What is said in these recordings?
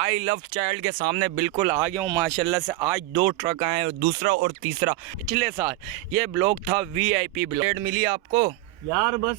I love child के सामने बिल्कुल आ गया हूँ माशाल्लाह से। आज 2 ट्रक आए हैं, दूसरा और तीसरा। पिछले साल ये ब्लॉग था VIP ब्लॉग। मिली आपको यार? बस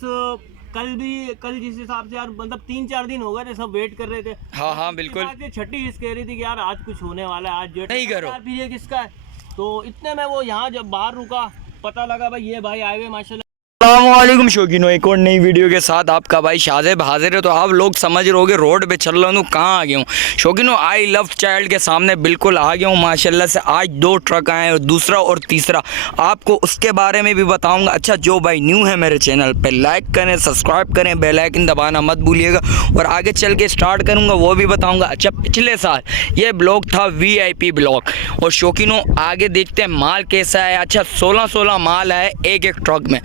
कल जिस हिसाब से यार मतलब 3-4 दिन हो गए थे, सब वेट कर रहे थे। हाँ बिल्कुल। छठी हिस्स कह रही थी कि यार आज कुछ होने वाला है, आज जेट नहीं करो यार ये किसका है। तो इतने में वो यहाँ जब बाहर रुका, पता लगा भाई ये भाई आए हुए माशाल्लाह। अस्सलामुअलैकुम शौकीनो, एक और नई वीडियो के साथ आपका भाई शाज़ेब हाजिर है। तो आप लोग समझ रहे होगे रोड पे चल रहा हूँ, कहाँ आ गया हूँ शौकीनो। आई लव चाइल्ड के सामने बिल्कुल आ गया हूँ माशाल्लाह से। आज 2 ट्रक आए हैं, दूसरा और तीसरा। आपको उसके बारे में भी बताऊँगा। अच्छा, जो भाई न्यू है मेरे चैनल पे, लाइक करें, सब्सक्राइब करें, बेल आइकन दबाना मत भूलिएगा। और आगे चल के स्टार्ट करूँगा वो भी बताऊँगा। अच्छा, पिछले साल ये ब्लॉग था VIP ब्लॉग। और शौकीनो आगे देखते हैं माल कैसा है। अच्छा, 16 माल है एक ट्रक में,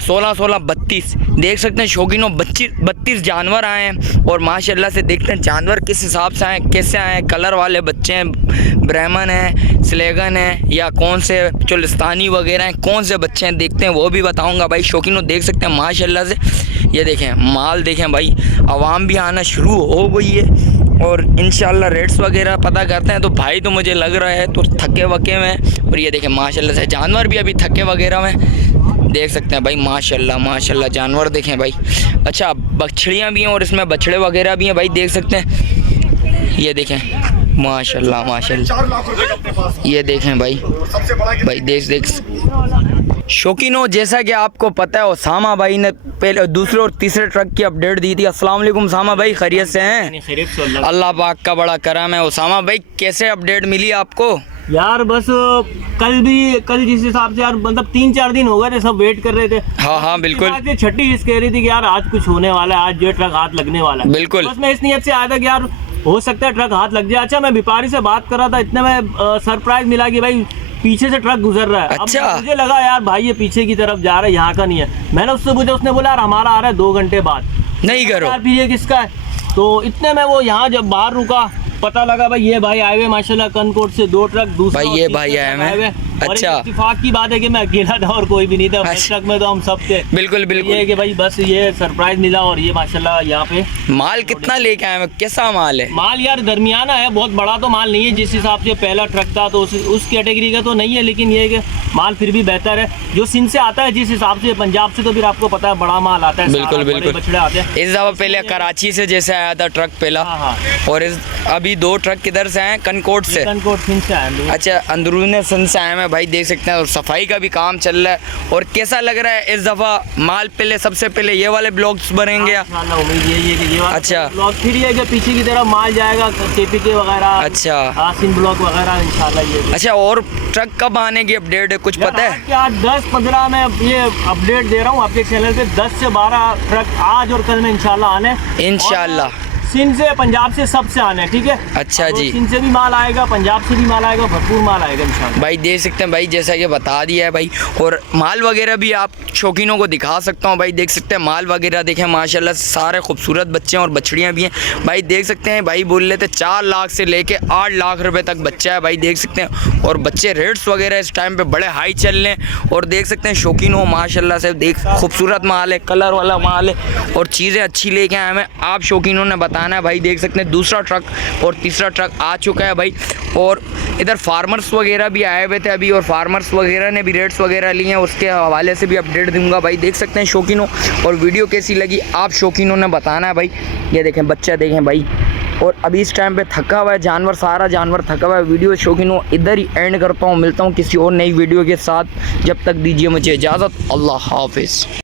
16 32 देख सकते हैं शौकीनों। 32 जानवर आए हैं। और माशाल्लाह से देखते हैं जानवर किस हिसाब से आए, कैसे आए। कलर वाले बच्चे हैं, ब्राह्मण हैं, स्लेगन है, या कौन से चोलिस्तानी वगैरह हैं, कौन से बच्चे हैं देखते हैं वो भी बताऊंगा भाई शौकीनों। देख सकते हैं माशाल्लाह से। ये देखें माल, देखें भाई, आवाम भी आना शुरू हो गई है। और इंशाल्लाह रेट्स वगैरह पता करते हैं। तो भाई तो मुझे लग रहा है तो थके वके में। और ये देखें माशाल्लाह से जानवर भी अभी थके वगैरह में, देख सकते हैं भाई माशाल्लाह जानवर देखें भाई। अच्छा, बछड़ियाँ भी हैं और इसमें बछड़े वगैरह भी हैं भाई, देख सकते हैं। ये देखें माशाल्लाह। ये देखें भाई देख शौकीनों, जैसा कि आपको पता है उसामा भाई ने पहले दूसरे और तीसरे ट्रक की अपडेट दी थी। अस्सलाम वालेकुम उसामा भाई, खैरियत से हैं? अल्लाह पाक का बड़ा करम है। उसामा भाई कैसे अपडेट मिली आपको? यार बस कल जिस हिसाब से यार मतलब 3-4 दिन हो गए थे, सब वेट कर रहे थे। हाँ बिल्कुल। छठी हिस्स कह रही थी कि यार आज कुछ होने वाला है, आज जो ट्रक हाथ लगने वाला है। बिल्कुल, बस मैं इस नियत से आया था कि यार हो सकता है ट्रक हाथ लग जाए। अच्छा, मैं व्यापारी से बात कर रहा था, इतने में सरप्राइज मिला कि भाई पीछे से ट्रक गुजर रहा है। अच्छा। अब मुझे लगा यार भाई ये पीछे की तरफ जा रहा है, यहाँ का नहीं है। मैंने उससे पूछा, उसने बोला यार हमारा आ रहा है 2 घंटे बाद। नहीं करो यार फिर ये किसका है। तो इतने में वो यहाँ जब बाहर रुका, पता लगा भाई ये भाई आए हुए माशाल्लाह कनकोट से 2 ट्रक, दूसरा भाई ये भाई आए हुए। अच्छा, इत्तेफाक की बात है कि मैं अकेला था और कोई भी नहीं था। ट्रक में तो हम सब थे। बिल्कुल। ये है कि भाई बस ये सरप्राइज मिला। और ये माशाल्लाह यहाँ पे माल कितना लेके आए हैं, कैसा माल है? माल यार दरमियाना है, बहुत बड़ा तो माल नहीं है। जिस हिसाब से पहला ट्रक था तो उस कैटेगरी का तो नहीं है, लेकिन ये है कि माल फिर भी बेहतर है। जो सिंध से आता है जिस हिसाब से, पंजाब से तो फिर आपको पता है बड़ा माल आता है। बिल्कुल बछड़े आते हैं। इस दफा पहले कराची से जैसे आया था ट्रक पहला। हाँ। और अभी 2 ट्रक किधर से आए? कनकोट से। कनकोट सिंध से आए। अच्छा, अंदरून सिंध से आए हैं भाई, देख सकते हैं। सफाई का भी काम चल रहा है। और कैसा लग रहा है इस दफा माल? पहले सबसे पहले ये वाले ब्लॉग्स बनेंगे। उम्मीद यही है कि ये अच्छा ब्लॉग फिर ये कि पीछे की तरफ माल जाएगा, KPK वगैरह। अच्छा, सिंध ब्लॉग वगैरह इंशाल्लाह ये। अच्छा, और ट्रक कब आने की अपडेट है, कुछ पता है? क्या 10-15 में ये अपडेट दे रहा हूँ आपके चैनल पे। 10 से 12 ट्रक आज और कल में इंशाल्लाह आने। इंशाल्लाह सिंध से, पंजाब से, सबसे आने, ठीक है। अच्छा जी, सिंध से भी माल आएगा, पंजाब से भी माल आएगा, भरपूर माल आएगा इंशाल्लाह। भाई देख सकते हैं भाई, जैसा कि बता दिया है भाई। और माल वगैरह भी आप शौकीनों को दिखा सकता हूँ भाई, देख सकते हैं माल वगैरह देखें माशाल्लाह सारे खूबसूरत बच्चे हैं और बछड़ियाँ भी हैं भाई, देख सकते हैं भाई। बोल लेते 4 लाख से लेके 8 लाख रुपए तक बच्चा है भाई, देख सकते हैं। और बच्चे रेट्स वगैरह इस टाइम पे बड़े हाई चल रहे हैं। और देख सकते हैं शौकीनों माशाल्लाह से, देख खूबसूरत माल है, कलर वाला माल है और चीज़ें अच्छी लेके आए हमें। आप शौकीनों ने बताना है भाई, देख सकते हैं दूसरा ट्रक और तीसरा ट्रक आ चुका है भाई। और इधर फार्मर्स वगैरह भी आए हुए थे अभी, और फार्मर्स वगैरह ने भी रेट्स वगैरह लिए हैं, उसके हवाले से भी अपडेट दूंगा भाई, देख सकते हैं शौकीनों। और वीडियो कैसी लगी आप शौकीनों ने बताना है भाई। ये देखें बच्चा देखें भाई। और अभी इस टाइम पे थका हुआ है जानवर, सारा जानवर थका हुआ है। वीडियो शौकीनों इधर ही एंड करता हूँ, मिलता हूँ किसी और नई वीडियो के साथ। जब तक दीजिए मुझे इजाज़त, अल्लाह हाफिज़।